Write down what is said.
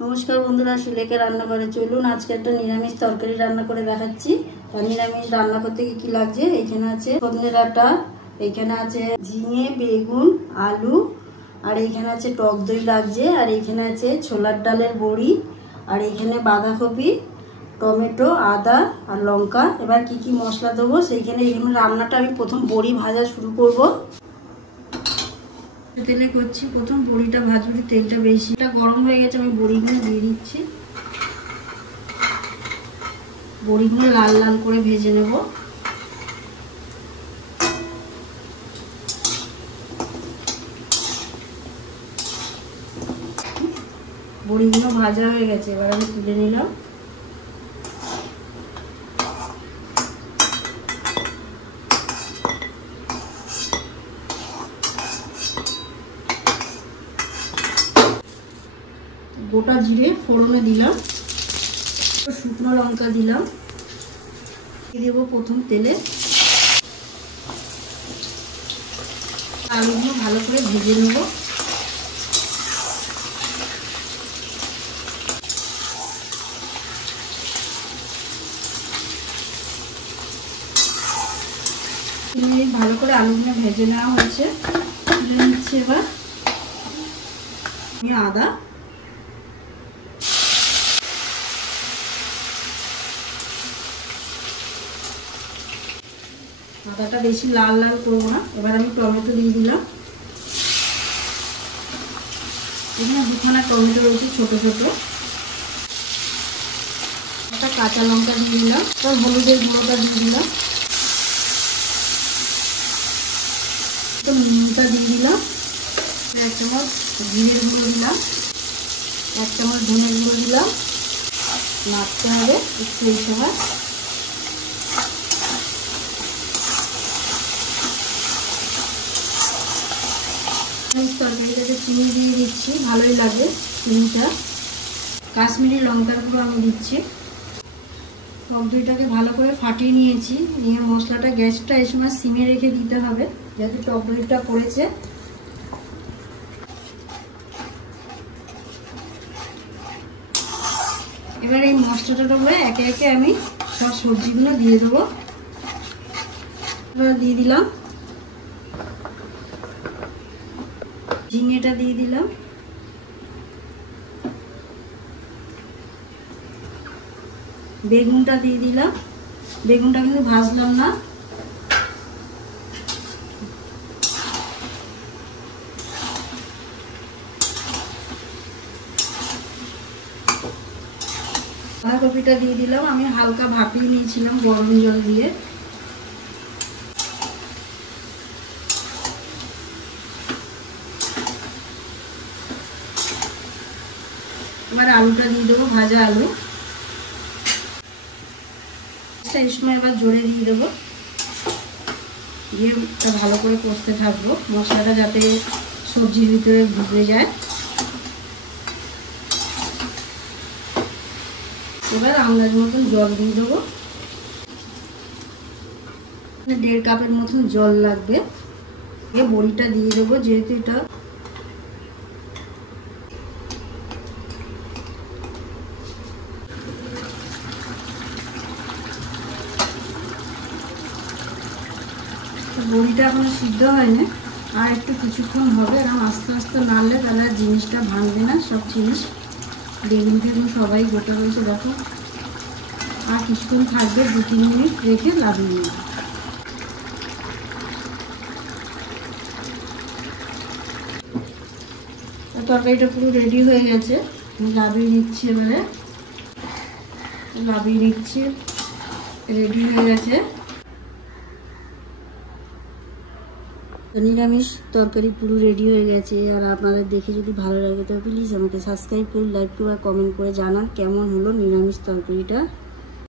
नमस्कार बंधुरा सुलेखा रान्नाघरे चलुन आज के एक निरामिष तरकारी रान्ना करे देखाচ্ছি। निरामिष रान्ना करते की लागছে এখানে আছে সজনে ডাঁটা, এখানে আছে ঝিঙে, বেগুন, আলু আর এখানে আছে টক দই লাগছে আর এখানে আছে ছোলার ডালের বড়ি আর এখানে বাঁধাকপি, টমেটো, আদা আর লঙ্কা। এবার কি কি মশলা দেবো সেইখানে এখানে রান্নাটা আমি প্রথম বড়ি ভাজা শুরু করব। তেলে করছি প্রথম বড়িটা ভাজবি, তেলটা বেশিটা গরম হয়ে গেছে, আমি বড়িগুলো দিয়ে দিচ্ছি। বড়িগুলো লাল লাল করে ভেজে নেব। বড়িগুলো ভাজা হয়ে গেছে, এবার আমি তুলে নিলাম। গোটা জিরে ফোড়নে দিলাম, শুকনো লঙ্কা দিলাম, দেব প্রথম তেলে। আলুগুলো ভালো করে ভেজে নেব। ভালো করে আলুগুলো ভেজে নেওয়া হয়েছে, তুলে নিচ্ছি। এবার আমি আদা, আদাটা বেশি লাল লাল করবো না। এবার আমি টমেটো দিয়ে দিলাম, এখানে দুখানা টমেটো রয়েছে ছোট ছোট। একটা কাঁচা লঙ্কা দিয়ে দিলাম, তার হলুদের গুঁড়োটা দিয়ে দিলাম, নুনটা দিয়ে দিলাম, 1 চামচ জিরের গুঁড়ো দিলাম, 1 চামচ ধনের গুঁড়ো দিলাম। নাড়তে হবে একটু এই সময়। তরকারিটাতে চিনি দিয়ে দিচ্ছি, ভালোই লাগে চিনিটা। কাশ্মীরি লঙ্কার গুঁড়ো আমি দিচ্ছি। টক দইটাকে ভালো করে ফাটিয়ে নিয়েছি, নিয়ে মশলাটা গ্যাসটা এই সময় সিমে রেখে দিতে হবে যাতে টক দইটা পড়েছে। এবার এই মশলাটার উপরে একে একে আমি সব সবজিগুলো দিয়ে দেবো। এবার দিয়ে দিলাম ঝিঙেটা, দিয়ে দিলাম বেগুনটা, দিয়ে দিলাম। বেগুনটা কিন্তু ভাজলাম না। বাঁধাকপিটা দিয়ে দিলাম, আমি হালকা ভাপিয়ে নিয়েছিলাম গরম জল দিয়ে। এবার আলুটা দিয়ে দেবো, ভাজা আলু। এই সময় এবার জোরে দিয়ে দেবো, দিয়ে ভালো করে কষতে থাকবো মশলাটা যাতে সবজির ভিতরে ঢুকে যায়। এবার আন্দাজ মতন জল দিয়ে দেবো, 1.5 কাপের মতন জল লাগবে। বড়িটা দিয়ে দেবো, যেহেতু এটা বড়িটা এখনো সিদ্ধ হয়নি, আর একটু কিছুক্ষণ হবে। এরকম আস্তে আস্তে নাড়লে তাহলে জিনিসটা ভাঙবে না। সব জিনিস বেগুন টেগুন সবাই গোটা রয়েছে দেখো। আর কিছুক্ষণ থাকবে, 2-3 মিনিট রেখে নামিয়ে নেব। তরকারিটা পুরো রেডি হয়ে গেছে, নামিয়ে নিচ্ছি। এবারে নামিয়ে নিচ্ছি, রেডি হয়ে গেছে। নিরামিষ তরকারি পুরো রেডি হয়ে গেছে। আর আপনাদের দেখে যদি ভালো লাগে তো প্লিজ আমাকে সাবস্ক্রাইব করে, লাইক করে, কমেন্ট করে জানান কেমন হলো নিরামিষ তরকারিটা।